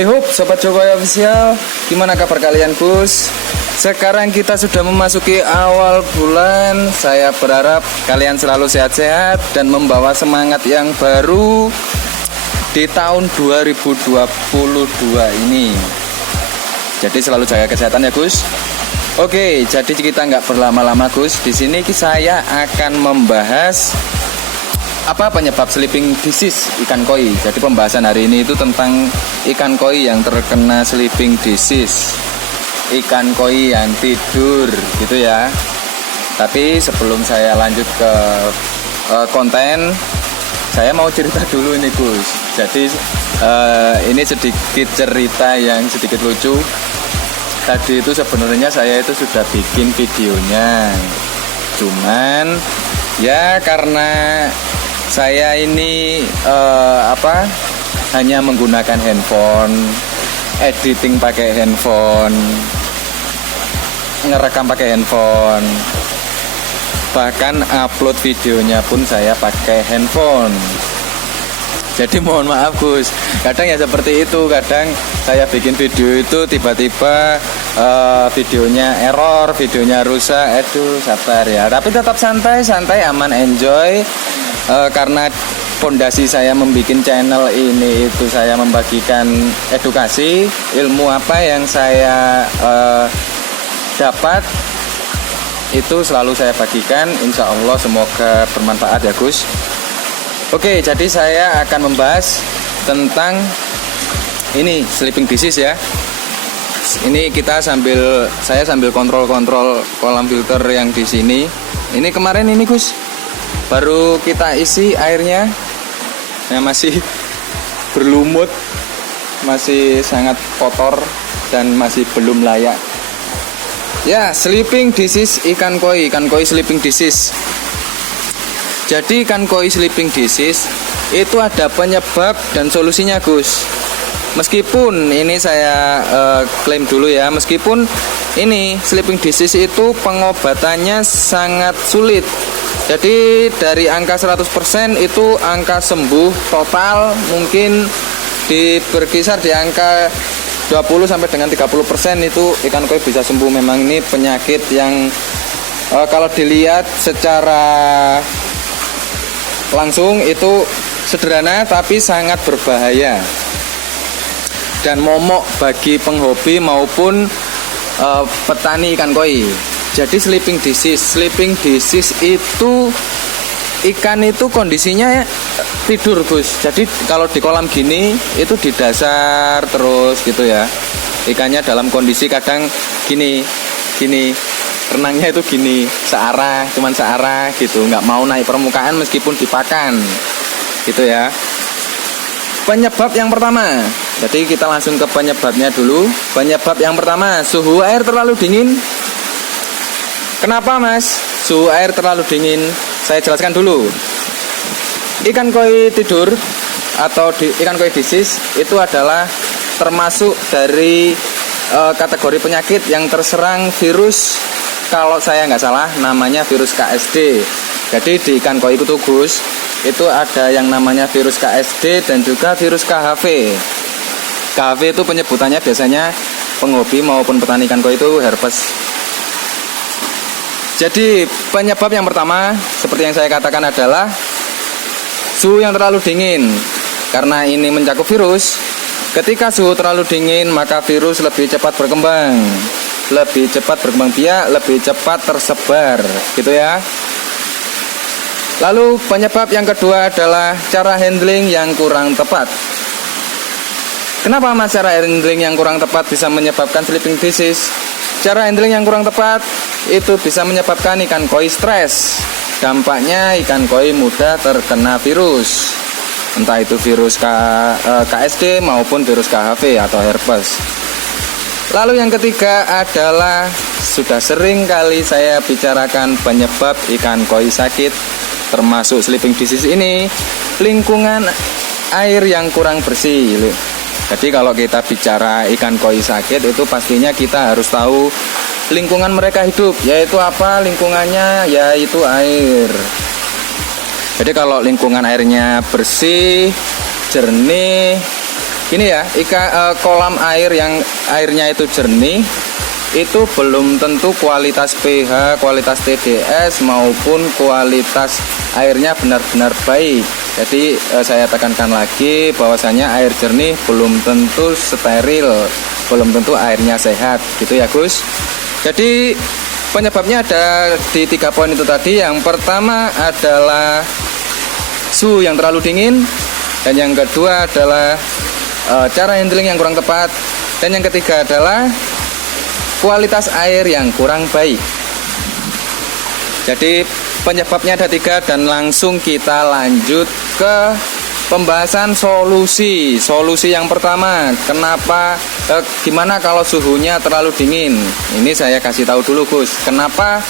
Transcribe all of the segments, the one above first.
Hey Hub, Sobat Jokowi Official, gimana kabar kalian Gus? Sekarang kita sudah memasuki awal bulan. Saya berharap kalian selalu sehat-sehat dan membawa semangat yang baru di tahun 2022 ini. Jadi selalu jaga kesehatan ya Gus. Oke, jadi kita nggak berlama-lama Gus. Di sini saya akan membahas apa penyebab sleeping disease ikan koi. Jadi pembahasan hari ini itu tentang ikan koi yang terkena sleeping disease, ikan koi yang tidur gitu ya. Tapi sebelum saya lanjut ke konten, saya mau cerita dulu ini Gus. Jadi ini sedikit cerita yang sedikit lucu. Tadi itu sebenarnya saya itu sudah bikin videonya, cuman ya karena saya ini hanya menggunakan handphone, editing pakai handphone, ngerekam pakai handphone, bahkan upload videonya pun saya pakai handphone. Jadi mohon maaf Gus, kadang ya seperti itu, kadang saya bikin video itu tiba-tiba videonya error, videonya rusak, sabar ya. Tapi tetap santai, aman, enjoy. Karena fondasi saya membuat channel ini itu saya membagikan edukasi, ilmu apa yang saya dapat itu selalu saya bagikan. Insya Allah semoga bermanfaat ya Gus. Oke, jadi saya akan membahas tentang ini sleeping disease ya. Ini saya sambil kontrol kolam filter yang di sini. Ini kemarin ini Gus, baru kita isi airnya, yang masih berlumut, masih sangat kotor dan masih belum layak. Ya, sleeping disease ikan koi sleeping disease. Jadi ikan koi sleeping disease itu ada penyebab dan solusinya Gus. Meskipun ini saya klaim dulu ya, meskipun ini sleeping disease itu pengobatannya sangat sulit. Jadi dari angka 100% itu angka sembuh total mungkin berkisar di angka 20 sampai dengan 30% itu ikan koi bisa sembuh. Memang ini penyakit yang kalau dilihat secara langsung itu sederhana tapi sangat berbahaya dan momok bagi penghobi maupun petani ikan koi. Jadi sleeping disease itu ikan itu kondisinya tidur Gus. Jadi kalau di kolam gini itu di dasar terus gitu ya. Ikannya dalam kondisi kadang gini renangnya itu gini, cuman searah gitu, nggak mau naik permukaan meskipun dipakan gitu ya. Penyebab yang pertama, jadi kita langsung ke penyebabnya dulu. Penyebab yang pertama, suhu air terlalu dingin. Kenapa Mas suhu air terlalu dingin? Saya jelaskan dulu. Ikan koi tidur atau ikan koi disease itu adalah termasuk dari kategori penyakit yang terserang virus. Kalau saya nggak salah namanya virus KSD. Jadi di ikan koi itu Gus, itu ada yang namanya virus KSD dan juga virus KHV. KHV itu penyebutannya biasanya penghobi maupun petani ikan koi itu herpes. Jadi penyebab yang pertama seperti yang saya katakan adalah suhu yang terlalu dingin. Karena ini mencakup virus, ketika suhu terlalu dingin maka virus lebih cepat berkembang biak, lebih cepat tersebar gitu ya. Lalu penyebab yang kedua adalah cara handling yang kurang tepat. Kenapa Mas cara handling yang kurang tepat bisa menyebabkan sleeping disease? Cara handling yang kurang tepat itu bisa menyebabkan ikan koi stres. Dampaknya ikan koi mudah terkena virus, entah itu virus KSD maupun virus KHV atau herpes. Lalu yang ketiga adalah sudah sering kali saya bicarakan penyebab ikan koi sakit, termasuk sleeping disease ini, lingkungan air yang kurang bersih. Jadi kalau kita bicara ikan koi sakit itu pastinya kita harus tahu lingkungan mereka hidup, yaitu apa lingkungannya, yaitu air. Jadi kalau lingkungan airnya bersih, jernih, Ini ya, kolam air yang airnya itu jernih, itu belum tentu kualitas pH, kualitas TDS maupun kualitas airnya benar-benar baik. Jadi saya tekankan lagi bahwasanya air jernih belum tentu steril, belum tentu airnya sehat, gitu ya Gus. Jadi penyebabnya ada di 3 poin itu tadi. Yang pertama adalah suhu yang terlalu dingin, dan yang kedua adalah cara handling yang kurang tepat, dan yang ketiga adalah kualitas air yang kurang baik. Jadi penyebabnya ada 3, dan langsung kita lanjut ke pembahasan solusi. Solusi yang pertama, gimana kalau suhunya terlalu dingin? Ini saya kasih tahu dulu Gus, kenapa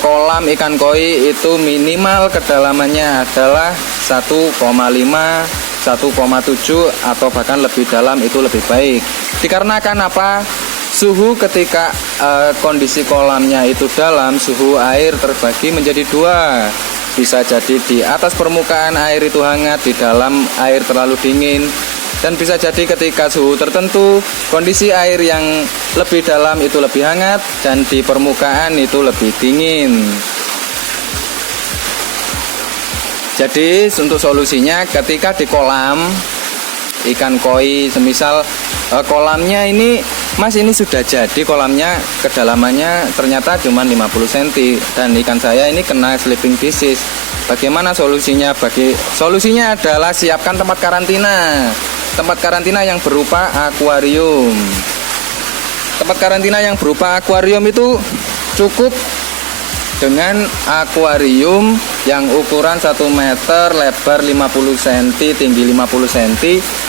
kolam ikan koi itu minimal kedalamannya adalah 1,5, 1,7 atau bahkan lebih dalam itu lebih baik. Dikarenakan apa? Suhu ketika kondisi kolamnya itu dalam, suhu air terbagi menjadi 2. Bisa jadi di atas permukaan air itu hangat, di dalam air terlalu dingin. Dan bisa jadi ketika suhu tertentu, kondisi air yang lebih dalam itu lebih hangat, dan di permukaan itu lebih dingin. Jadi untuk solusinya, ketika di kolam ikan koi, semisal kolamnya ini, Mas, ini sudah jadi kolamnya, kedalamannya ternyata cuma 50 cm, dan ikan saya ini kena sleeping disease. Bagaimana solusinya? Solusinya adalah siapkan tempat karantina. Tempat karantina yang berupa akuarium. Tempat karantina yang berupa akuarium itu cukup dengan akuarium yang ukuran 1 meter, lebar 50 cm, tinggi 50 cm,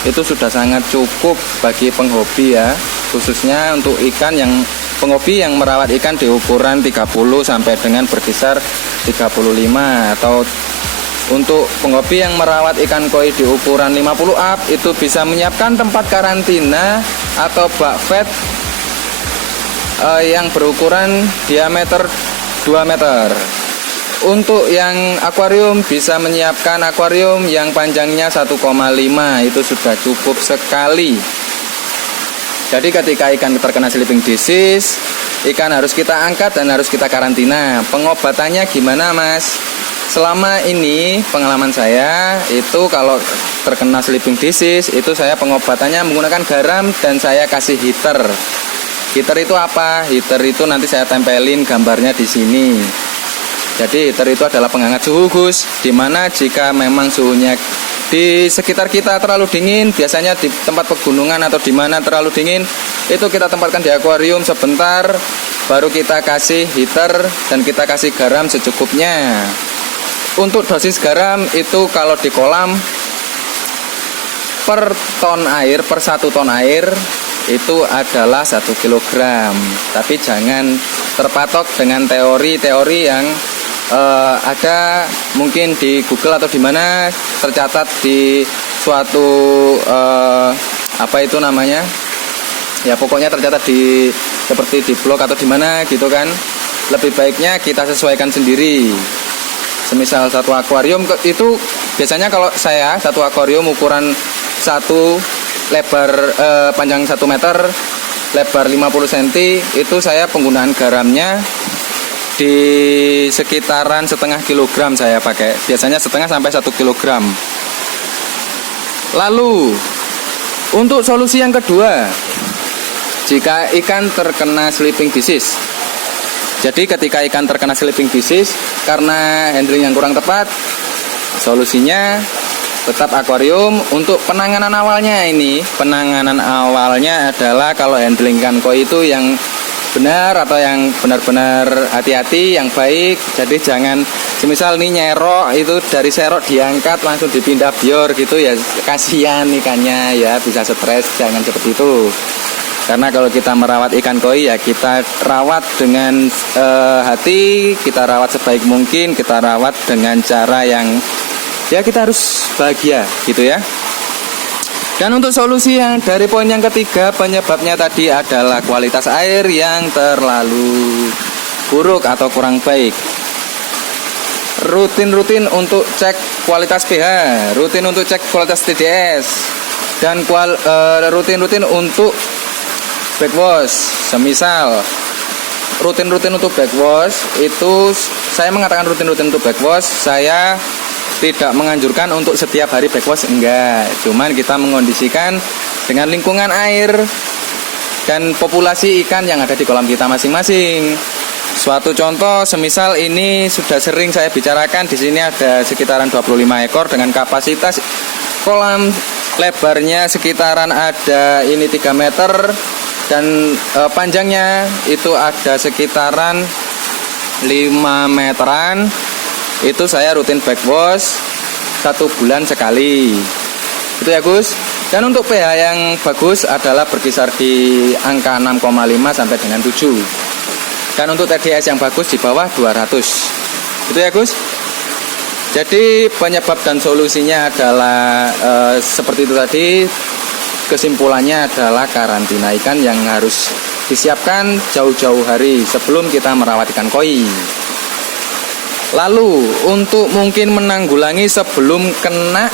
itu sudah sangat cukup bagi penghobi ya. Khususnya untuk ikan yang penghobi yang merawat ikan di ukuran 30 sampai dengan berkisar 35, atau untuk penghobi yang merawat ikan koi di ukuran 50 up itu bisa menyiapkan tempat karantina atau bakvet yang berukuran diameter 2 meter. Untuk yang akuarium bisa menyiapkan akuarium yang panjangnya 1,5, itu sudah cukup sekali. Jadi ketika ikan terkena sleeping disease, ikan harus kita angkat dan harus kita karantina. Pengobatannya gimana, Mas? Selama ini pengalaman saya itu kalau terkena sleeping disease itu saya pengobatannya menggunakan garam dan saya kasih heater. Heater itu apa? Heater itu nanti saya tempelin gambarnya di sini. Jadi heater itu adalah penghangat suhu Gus, dimana jika memang suhunya di sekitar kita terlalu dingin, biasanya di tempat pegunungan atau di mana terlalu dingin, itu kita tempatkan di akuarium sebentar, baru kita kasih heater dan kita kasih garam secukupnya. Untuk dosis garam itu kalau di kolam per ton air, per 1 ton air itu adalah 1 kilogram. Tapi jangan terpatok dengan teori-teori yang ada mungkin di Google atau di mana tercatat di suatu apa itu namanya, ya pokoknya tercatat di seperti di blog atau di mana gitu kan. Lebih baiknya kita sesuaikan sendiri. Semisal satu akuarium itu biasanya kalau saya satu akuarium ukuran 1 lebar panjang 1 meter, lebar 50 cm, itu saya penggunaan garamnya di sekitaran setengah kilogram saya pakai. Biasanya setengah sampai 1 kilogram. Lalu untuk solusi yang kedua, jika ikan terkena sleeping disease. Jadi ketika ikan terkena sleeping disease karena handling yang kurang tepat, solusinya tetap akuarium. Untuk penanganan awalnya penanganan awalnya adalah kalau handling ikan koi itu yang benar atau yang benar-benar hati-hati, yang baik. Jadi jangan semisal nih nyerok itu dari serok diangkat langsung dipindah bior gitu ya, kasihan ikannya ya, bisa stres. Jangan seperti itu. Karena kalau kita merawat ikan koi ya kita rawat dengan hati, kita rawat sebaik mungkin, kita rawat dengan cara yang ya kita harus bahagia gitu ya. Dan untuk solusi yang dari poin yang ketiga, penyebabnya tadi adalah kualitas air yang terlalu buruk atau kurang baik. Rutin untuk cek kualitas pH, rutin untuk cek kualitas TDS, Dan rutin-rutin untuk backwash. Semisal rutin-rutin untuk backwash itu, saya mengatakan rutin-rutin untuk backwash, saya tidak menganjurkan untuk setiap hari backwash, enggak. Cuman kita mengondisikan dengan lingkungan air dan populasi ikan yang ada di kolam kita masing-masing. Suatu contoh, semisal ini sudah sering saya bicarakan, di sini ada sekitaran 25 ekor dengan kapasitas kolam lebarnya sekitaran ada ini 3 meter dan panjangnya itu ada sekitaran 5 meteran. Itu saya rutin backwash 1 bulan sekali. Itu ya Gus. Dan untuk pH yang bagus adalah berkisar di angka 6,5 sampai dengan 7. Dan untuk TDS yang bagus di bawah 200. Itu ya Gus. Jadi penyebab dan solusinya adalah seperti itu tadi. Kesimpulannya adalah karantina ikan yang harus disiapkan jauh-jauh hari sebelum kita merawat ikan koi. Lalu untuk mungkin menanggulangi sebelum kena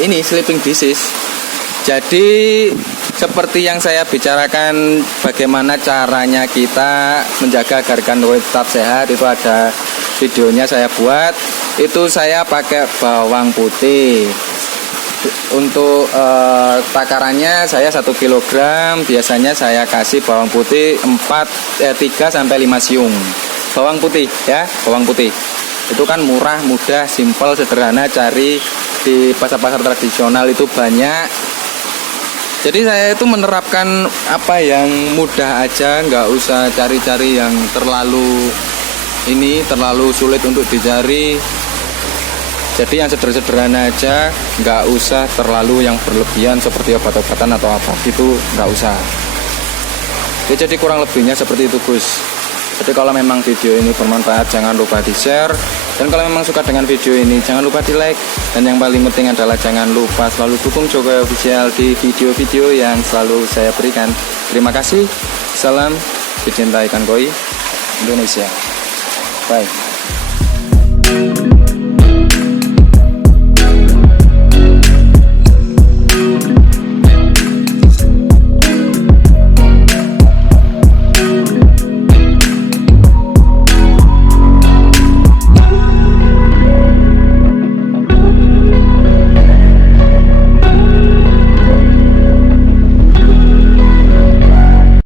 ini sleeping disease. Jadi seperti yang saya bicarakan bagaimana caranya kita menjaga agar ikan koi tetap sehat, itu ada videonya saya buat. Itu saya pakai bawang putih. Untuk takarannya saya 1 kg, biasanya saya kasih bawang putih 3 sampai 5 siung. Bawang putih ya, bawang putih. Itu kan murah, mudah, simpel, sederhana, cari di pasar-pasar tradisional itu banyak. Jadi saya itu menerapkan apa yang mudah aja, nggak usah cari-cari yang terlalu sulit untuk dicari. Jadi yang sederhana aja, nggak usah terlalu yang berlebihan seperti obat-obatan atau apa gitu, nggak usah. Ya, jadi kurang lebihnya seperti itu Gus. Jadi kalau memang video ini bermanfaat jangan lupa di share. Dan kalau memang suka dengan video ini jangan lupa di like. Dan yang paling penting adalah jangan lupa selalu dukung Jokowi Official di video-video yang selalu saya berikan. Terima kasih. Salam pecinta ikan koi Indonesia. Bye.